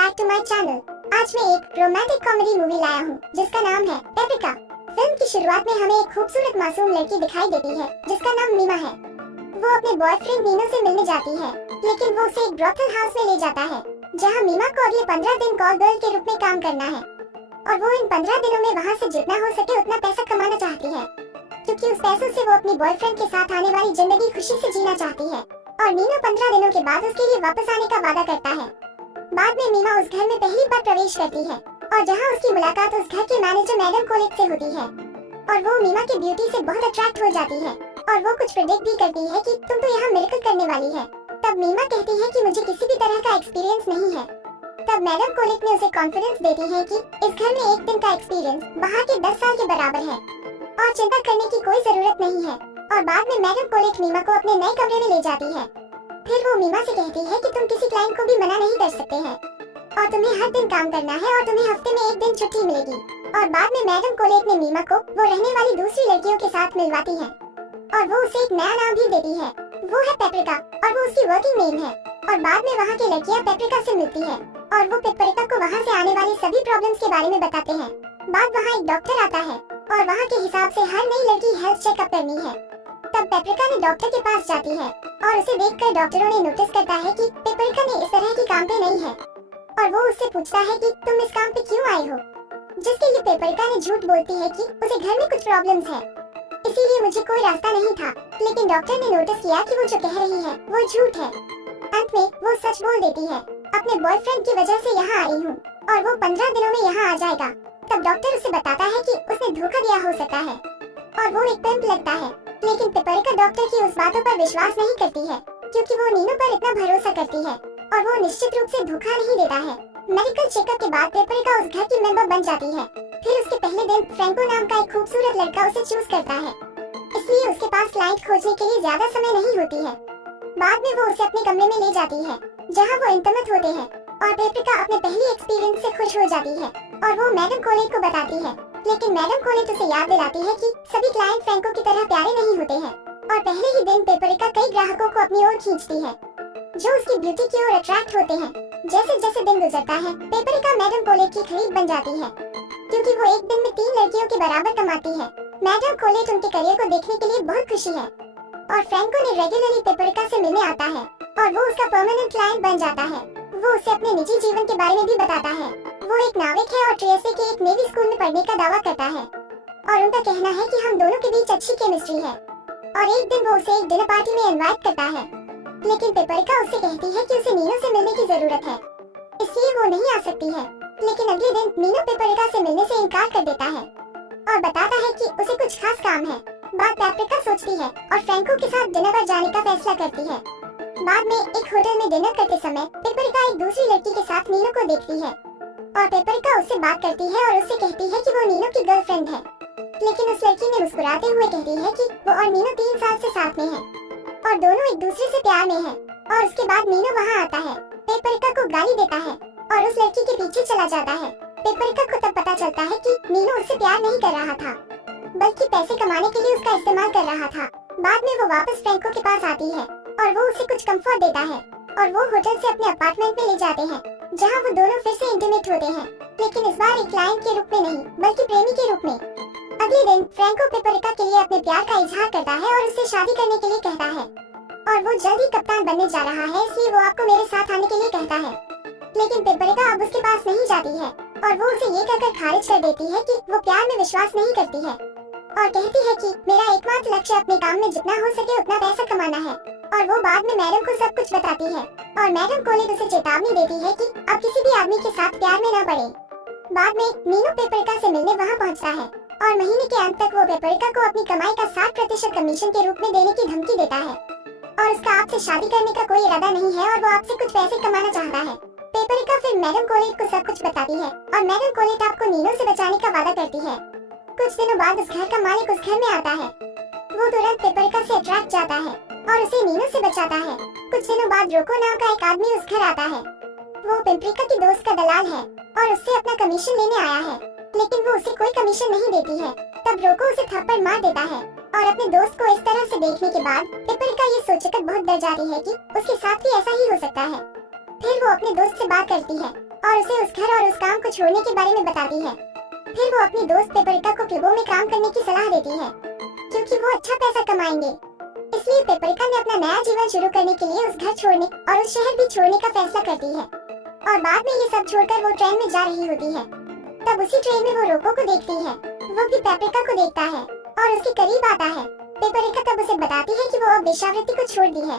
Back to my channel. आज मैं एक रोमांटिक कॉमेडी मूवी लाया हूँ जिसका नाम है पेपरिका। फिल्म की शुरुआत में हमें एक खूबसूरत मासूम लड़की दिखाई देती है जिसका नाम मीमा है। वो अपने बॉयफ्रेंड नीनो से मिलने जाती है, लेकिन वो उसे एक ब्रोथल हाउस में ले जाता है जहाँ मीमा को अगले 15 दिन कॉल गर्ल के रूप में काम करना है और वो इन 15 दिनों में वहाँ से जितना हो सके उतना पैसा कमाना चाहती है, क्योंकि उस पैसों से वो अपनी बॉयफ्रेंड के साथ आने वाली जिंदगी खुशी से जीना चाहती है। और नीनो 15 दिनों के बाद उसके लिए वापस आने का वादा करता है। बाद में मीमा उस घर में पहली बार प्रवेश करती है और जहाँ उसकी मुलाकात उस घर के मैनेजर मैडम कोलिक से होती है और वो मीमा की ब्यूटी से बहुत अट्रैक्ट हो जाती है और वो कुछ प्रेडिक्ट भी करती है कि तुम तो यहाँ मिरेकल करने वाली है। तब मीमा कहती है कि मुझे किसी भी तरह का एक्सपीरियंस नहीं है। तब मैडम कोलिक ने उसे कॉन्फिडेंस देती है कि इस घर में एक दिन का एक्सपीरियंस बाहर के 10 साल के बराबर है और चिंता करने की कोई जरूरत नहीं है। और बाद में मैडम कोलिक मीमा को अपने नए कमरे में ले जाती है। फिर वो मीमा से कहती है कि तुम किसी क्लाइंट को भी मना नहीं कर सकते हैं और तुम्हें हर दिन काम करना है और तुम्हें हफ्ते में एक दिन छुट्टी मिलेगी। और बाद में मैडम कोलिक ने मीमा को वो रहने वाली दूसरी लड़कियों के साथ मिलवाती है और वो उसे एक नया नाम भी देती है, वो है पेपरिका और वो उसकी वर्किंग नेम है। और बाद में वहाँ की लड़कियाँ पेपरिका से मिलती है और वो पेपरिका को वहाँ से आने वाली सभी प्रॉब्लम्स के बारे में बताते हैं। बाद वहाँ एक डॉक्टर आता है और वहाँ के हिसाब से हर नई लड़की हेल्थ चेकअप करनी है। तब पेपरिका ने डॉक्टर के पास जाती है और उसे देखकर डॉक्टरों ने नोटिस करता है कि पेपरिका ने इस तरह की काम पे नहीं है और वो उससे पूछता है कि तुम इस काम पे क्यों आई हो, जिसके लिए पेपरिका ने झूठ बोलती है कि उसे घर में कुछ प्रॉब्लम्स है, इसीलिए मुझे कोई रास्ता नहीं था। लेकिन डॉक्टर ने नोटिस किया कि वो जो कह रही है वो झूठ है। अंत में वो सच बोल देती है, अपने बॉयफ्रेंड की वजह से यहाँ आई हूँ और वो 15 दिनों में यहाँ आ जाएगा। तब डॉक्टर उसे बताता है कि उसने धोखा दिया हो सकता है और वो एक पिंप लगता है। लेकिन पेपरिका डॉक्टर की उस बातों पर विश्वास नहीं करती है क्योंकि वो नीनो पर इतना भरोसा करती है और वो निश्चित रूप से धोखा नहीं देता है। मेडिकल चेकअप के बाद पेपरिका उस घर की मेंबर बन जाती है। फिर उसके पहले दिन फ्रैंको नाम का एक खूबसूरत लड़का उसे चूज करता है, इसलिए उसके पास क्लाइंट खोजने के लिए ज्यादा समय नहीं होती है। बाद में वो उसे अपने कमरे में ले जाती है जहाँ वो इंटरमेट होते हैं और पेपरिका अपने पहली एक्सपीरियंस से खुश हो जाती है और वो मैडम कोलिक को बताती है। लेकिन मैडम कोलिक उसे याद दिलाती है कि सभी क्लाइंट फ्रैंको की तरह प्यारे नहीं होते हैं और पहले ही दिन पेपरिका कई ग्राहकों को अपनी ओर खींचती है जो उसकी ब्यूटी की ओर अट्रैक्ट होते हैं। जैसे जैसे दिन गुजरता है पेपरिका मैडम कोलिक की खरीद बन जाती है क्योंकि वो एक दिन में 3 लड़कियों के बराबर कमाती है। मैडम कोलिक उनके करियर को देखने के लिए बहुत खुशी है और फ्रैंको ने रेगुलरली पेपरिका से मिलने आता है और वो उसका परमानेंट क्लाइंट बन जाता है। वो उसे अपने निजी जीवन के बारे में भी बताता है। वो एक नाविक है और ट्रियसे के एक नेवी स्कूल में पढ़ने का दावा करता है और उनका कहना है कि हम दोनों के बीच अच्छी केमिस्ट्री है। और एक दिन वो उसे एक डिनर पार्टी में इनवाइट करता है, लेकिन पेपरिका उससे कहती है कि उसे नीनो से मिलने की जरूरत है, इसलिए वो नहीं आ सकती है। लेकिन अगले दिन नीनो पेपरिका से मिलने से इनकार कर देता है और बताता है कि उसे कुछ खास काम है। बात पेपरिका सोचती है और फ्रैंको के साथ डिनर पर जाने का फैसला करती है। बाद में एक होटल में डिनर करते समय पेपरिका एक दूसरी लड़की के साथ नीनो को देखती है और पेपरिका उससे बात करती है और उससे कहती है कि वो नीनो की गर्लफ्रेंड है। लेकिन उस लड़की ने मुस्कुराते हुए कहती है कि वो और नीनो 3 साल से साथ में है और दोनों एक दूसरे से प्यार में है। और उसके बाद नीनो वहाँ आता है, पेपरिका को गाली देता है और उस लड़की के पीछे चला जाता है। पेपरिका को तब पता चलता है कि नीनो उससे प्यार नहीं कर रहा था बल्कि पैसे कमाने के लिए उसका इस्तेमाल कर रहा था। बाद में वो वापस फ्रैंको के पास आती है और वो उसे कुछ कंफर्ट देता है और वो होटल से अपने अपार्टमेंट में ले जाते हैं जहाँ वो दोनों फिर से इंटीमेट होते हैं, लेकिन इस बार एक क्लाइंट के रूप में नहीं बल्कि प्रेमी के रूप में। अगले दिन फ्रैंको पेपरिका के लिए अपने प्यार का इजहार करता है और उससे शादी करने के लिए कहता है और वो जल्द ही कप्तान बनने जा रहा है, इसलिए वो आपको मेरे साथ आने के लिए कहता है। लेकिन पेपरिका अब उसके पास नहीं जाती है और वो उसे ये कहकर खारिज कर देती है कि वो प्यार में विश्वास नहीं करती है और कहती है कि मेरा एकमात्र लक्ष्य अपने काम में जितना हो सके उतना पैसा कमाना है। और वो बाद में मैडम को सब कुछ बताती है और मैडम कोलिक उसे चेतावनी देती है कि अब किसी भी आदमी के साथ प्यार में न पड़े। बाद में नीनो पेपरिका से मिलने वहाँ पहुँचता है और महीने के अंत तक वो पेपरिका को अपनी कमाई का 60% कमीशन के रूप में देने की धमकी देता है और उसका आपसे शादी करने का कोई इरादा नहीं है और वो आपसे कुछ पैसे कमाना चाहता है। पेपरिका फिर मैडम कोलिक को सब कुछ बताती है और मैडम कोलिक आपको नीनो से बचाने का वादा करती है। कुछ दिनों बाद उस घर का मालिक उस घर में आता है। वो तुरंत पेपरिका से अट्रैक्ट जाता है और उसे नीनो से बचाता है। कुछ दिनों बाद रोको नाम का एक आदमी उस घर आता है। वो पेपरिका की दोस्त का दलाल है और उससे अपना कमीशन लेने आया है, लेकिन वो उसे कोई कमीशन नहीं देती है। तब रोको उसे थप्पड़ मार देता है और अपने दोस्त को इस तरह से देखने के बाद पेपरिका ये सोचकर बहुत डर जाती है कि उसके साथ भी ऐसा ही हो सकता है। फिर वो अपने दोस्त से बात करती है और उसे उस घर और उस काम को छोड़ने के बारे में बताती है। फिर वो अपनी दोस्त पेपरिका को क्लबों में काम करने की सलाह देती है क्योंकि वो अच्छा पैसा कमाएंगे। इसलिए पेपरिका ने अपना नया जीवन शुरू करने के लिए उस घर छोड़ने और उस शहर भी छोड़ने का फैसला करती है। और बाद में ये सब छोड़कर वो ट्रेन में जा रही होती है। तब उसी ट्रेन में वो रोको को देखती है। वो भी पेपरिका को देखता है और उसके करीब आता है। पेपरिका तब उसे बताती है कि वो अब वेश्यावृत्ति को छोड़ दी है,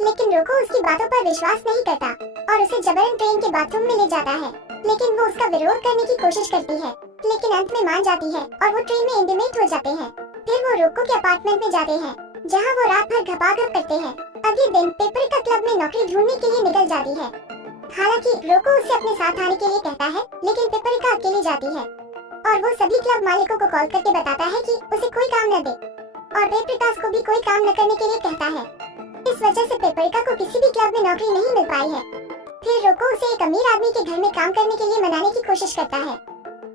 लेकिन रोको उसकी बातों पर विश्वास नहीं करता और उसे जबरन ट्रेन के बाथरूम में ले जाता है। लेकिन वो उसका विरोध करने की कोशिश करती है, लेकिन अंत में मान जाती है और वो ट्रेन में इंटीमेट हो जाते हैं। फिर वो रोको के अपार्टमेंट में जाते हैं जहाँ वो रात भर घपाघप करते हैं। अगले दिन पेपरिका क्लब में नौकरी ढूंढने के लिए निकल जाती है। हालांकि रोको उसे अपने साथ आने के लिए कहता है, लेकिन पेपरिका अकेली जाती है और वो सभी क्लब मालिकों को कॉल करके बताता है कि उसे कोई काम न दे और पेपरिका को भी कोई काम न करने के लिए कहता है। इस वजह से पेपरिका को किसी भी क्लब में नौकरी नहीं मिल पाई है। फिर रोको उसे एक अमीर आदमी के घर में काम करने के लिए मनाने की कोशिश करता है,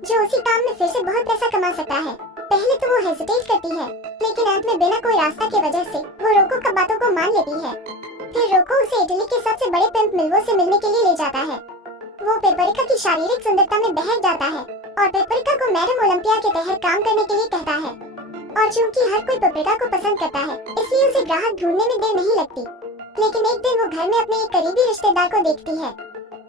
जो उसी काम में फिर से बहुत पैसा कमा सकता है। पहले तो वो हेजिटेट करती है, लेकिन अंत में बिना कोई रास्ता के वजह से वो रोको की बातों को मान लेती है। फिर रोको उसे इटली के सबसे बड़े पिंप मिल्वो से मिलने के लिए ले जाता है। वो पेपरिका की शारीरिक सुंदरता में बहक जाता है और पेपरिका को मैडम ओलंपिया के तहत काम करने के लिए कहता है। और चूंकि हर कोई पेपरिका को पसंद करता है, इसलिए उसे ग्राहक ढूंढने में देर नहीं लगती। लेकिन एक दिन वो घर में अपने एक करीबी रिश्तेदार को देखती है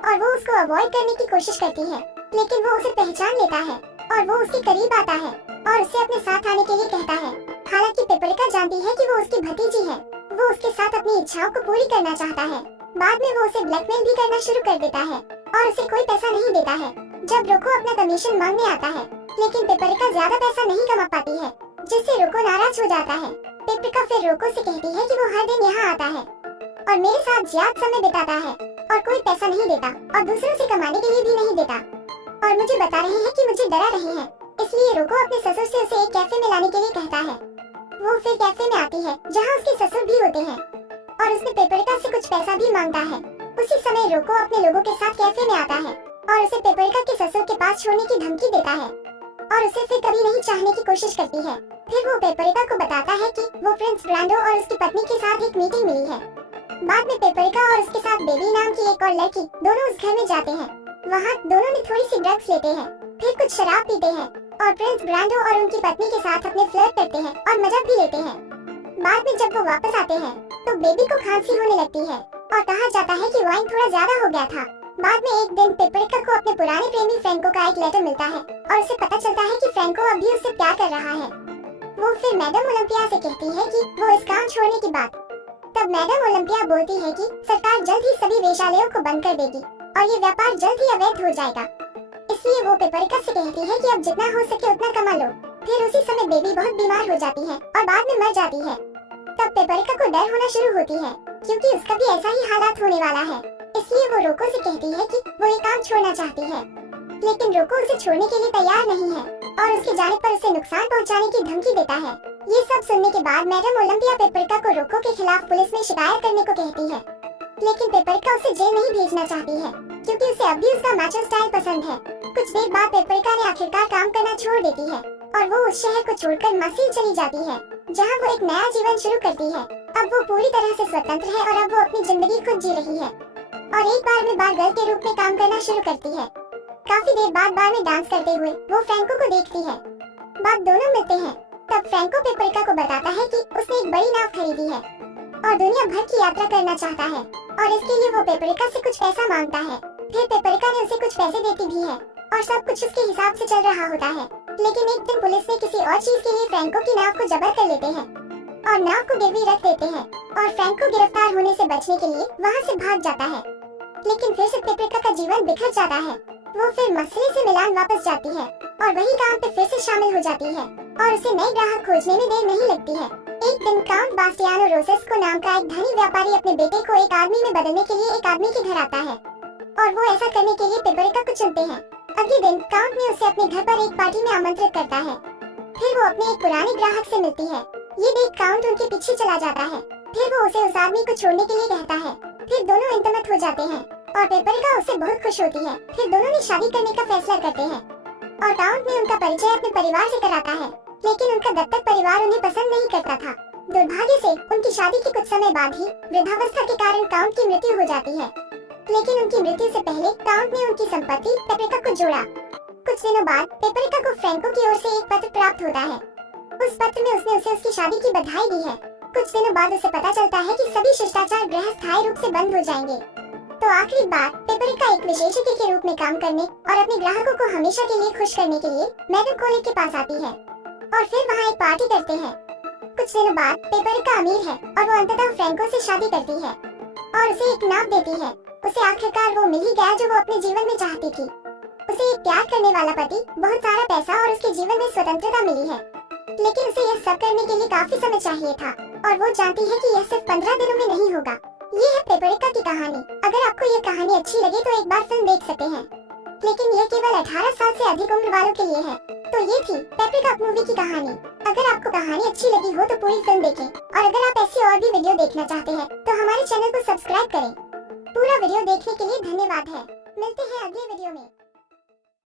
और वो उसको अवॉइड करने की कोशिश करती है, लेकिन वो उसे पहचान लेता है और वो उसके करीब आता है और उसे अपने साथ आने के लिए कहता है। हालांकि पेपरिका जानती है कि वो उसकी भतीजी है। वो उसके साथ अपनी इच्छाओं को पूरी करना चाहता है। बाद में वो उसे ब्लैकमेल भी करना शुरू कर देता है और उसे कोई पैसा नहीं देता है जब रोको अपना कमीशन मांगने आता है। लेकिन पेपरिका ज्यादा पैसा नहीं कमा पाती है, जिससे रोको नाराज हो जाता है। पेपरिका फिर रोको से कहती है कि वो हर दिन यहाँ आता है और मेरे साथ ज्यादा समय बिताता है और कोई पैसा नहीं देता और दूसरों से कमाने के लिए भी नहीं देता और मुझे बता रहे हैं कि मुझे डरा रहे हैं। इसलिए रोको अपने ससुर से उसे एक कैफे में लाने के लिए कहता है। वो फिर कैफे में आती है जहाँ उसके ससुर भी होते हैं और उसने पेपरिका से कुछ पैसा भी मांगता है। उसी समय रोको अपने लोगों के साथ कैफे में आता है और उसे पेपरिका के ससुर के पास छोड़ने की धमकी देता है और उसे फिर कभी नहीं चाहने की कोशिश करती है। फिर वो पेपरिका को बताता है कि वो प्रिंस ब्रांडो और उसकी पत्नी के साथ एक मीटिंग मिली है। बाद में पेपरिका और उसके साथ बेबी नाम की एक और लड़की दोनों उस घर में जाते हैं। वहाँ दोनों ने थोड़ी सी ड्रग्स लेते हैं, फिर कुछ शराब पीते हैं और प्रिंस ब्रांडो और उनकी पत्नी के साथ अपने फ्लर्ट करते हैं और मजाक भी लेते हैं। बाद में जब वो वापस आते हैं तो बेबी को खांसी होने लगती है और कहा जाता है कि वाइन थोड़ा ज्यादा हो गया था। बाद में एक दिन पेपरिका को अपने पुराने प्रेमी फ्रैंको का एक लेटर मिलता है और उसे पता चलता है कि फ्रैंको अभी उससे प्यार कर रहा है। वो फिर मैडम ओलंपिया से कहती है कि वो इस काम छोड़ने की बात। तब मैडम ओलंपिया बोलती है कि सरकार जल्द ही सभी वेश्यालयों को बंद कर देगी और ये व्यापार जल्द ही अवैध हो जाएगा। इसलिए वो पेपरिका से कहती है कि अब जितना हो सके उतना कमा लो। फिर उसी समय बेबी बहुत बीमार हो जाती है और बाद में मर जाती है। तब पेपरिका को डर होना शुरू होती है क्योंकि उसका भी ऐसा ही हालात होने वाला है। इसलिए वो रोको से कहती है कि वो ये काम छोड़ना चाहती है, लेकिन रोको उसे छोड़ने के लिए तैयार नहीं है और उसके जाने पर उसे नुकसान पहुंचाने की धमकी देता है। ये सब सुनने के बाद मैडम ओलंपिया पेपरिका को रोको के खिलाफ पुलिस में शिकायत करने को कहती है, लेकिन पेपरिका उसे जेल नहीं भेजना चाहती है क्योंकि उसे अभी उसका मैचो स्टाइल पसंद है। कुछ देर बाद पेपरिका ने आखिरकार काम करना छोड़ देती है और वो उस शहर को छोड़कर मार्सेल चली जाती है, जहाँ वो एक नया जीवन शुरू करती है। अब वो पूरी तरह से स्वतंत्र है और अब वो अपनी जिंदगी खुद जी रही है और एक बार में बार गर्ल के रूप में काम करना शुरू करती है। काफी देर बाद बार में डांस करते हुए वो फ्रैंको को देखती है। बाद दोनों मिलते हैं। तब फ्रैंको पेपरिका को बताता है कि उसने एक बड़ी नाव खरीदी है और दुनिया भर की यात्रा करना चाहता है और इसके लिए वो पेपरिका से कुछ पैसा मांगता है। फिर पेपरिका ने उसे कुछ पैसे देती भी है और सब कुछ उसके हिसाब से चल रहा होता है। लेकिन एक दिन पुलिस ने किसी और चीज के लिए फ्रैंको की नाव को जबर कर लेते हैं और नाव को गिरवी रख देते हैं और फ्रैंको गिरफ्तार होने से बचने के लिए वहाँ से भाग जाता है। लेकिन फिर से पेपरिका का जीवन बिखर जाता है। वो फिर मसले से मिलान वापस जाती है और वही काम पे फिर से शामिल हो जाती है और उसे नए ग्राहक खोजने में देर नहीं लगती है। एक दिन काउंट बास्टियानो रोसेस्को नाम का एक धनी व्यापारी अपने बेटे को एक आदमी में बदलने के लिए एक आदमी के घर आता है और वो ऐसा करने के लिए पेपरिका को चुनते हैं। अगले दिन काउंट ने उसे अपने घर पर एक पार्टी में आमंत्रित करता है। फिर वो अपने एक पुराने ग्राहक से मिलती है। ये देख काउंट उनके पीछे चला जाता है। फिर वो उसे उस आदमी को छोड़ने के लिए कहता है। फिर दोनों इंतमत हो जाते हैं और पेपरिका उससे बहुत खुश होती है। फिर दोनों ने शादी करने का फैसला करते हैं और काउंट ने उनका परिचय अपने परिवार से कराता है, लेकिन उनका दत्तक परिवार उन्हें पसंद नहीं करता था। दुर्भाग्य से उनकी शादी के कुछ समय बाद ही वृद्धावस्था के कारण काउंट की मृत्यु हो जाती है। लेकिन उनकी मृत्यु से पहले काउंट ने उनकी संपत्ति पेपरिका को जोड़ा। कुछ दिनों बाद पेपरिका को फ्रैंको की ओर से एक पत्र प्राप्त होता है। उस पत्र में उसने उसे उसकी शादी की बधाई दी है। कुछ दिनों बाद उसे पता चलता है कि सभी शिष्टाचार गृह स्थायी रूप से बंद हो जाएंगे। तो आखिरी बार पेपरिका एक विशेषज्ञ के रूप में काम करने और अपने ग्राहकों को हमेशा के लिए खुश करने के लिए मैडम कोलेट के पास आती है और फिर वहाँ एक पार्टी करते हैं। कुछ दिनों बाद पेपरिका अमीर है और वो अंततः फ्रैंको से शादी करती है और उसे एक नाव देती है। उसे आखिरकार वो मिल ही गया जो वो अपने जीवन में चाहती थी। उसे एक प्यार करने वाला पति, बहुत सारा पैसा और उसके जीवन में स्वतंत्रता मिली है। लेकिन उसे यह सब करने के लिए काफी समय चाहिए था और वो जानती है कि यह सिर्फ 15 दिनों में नहीं होगा। ये है पेपरिका की कहानी। अगर आपको ये कहानी अच्छी लगे तो एक बार फिल्म देख सकते हैं, लेकिन यह केवल 18 साल से अधिक उम्र वालों के लिए है। तो ये थी पेपरिका मूवी की कहानी। अगर आपको कहानी अच्छी लगी हो तो पूरी फिल्म देखें और अगर आप ऐसी और भी वीडियो देखना चाहते हैं तो हमारे चैनल को सब्सक्राइब करें। पूरा वीडियो देखने के लिए धन्यवाद है। मिलते हैं अगले वीडियो में।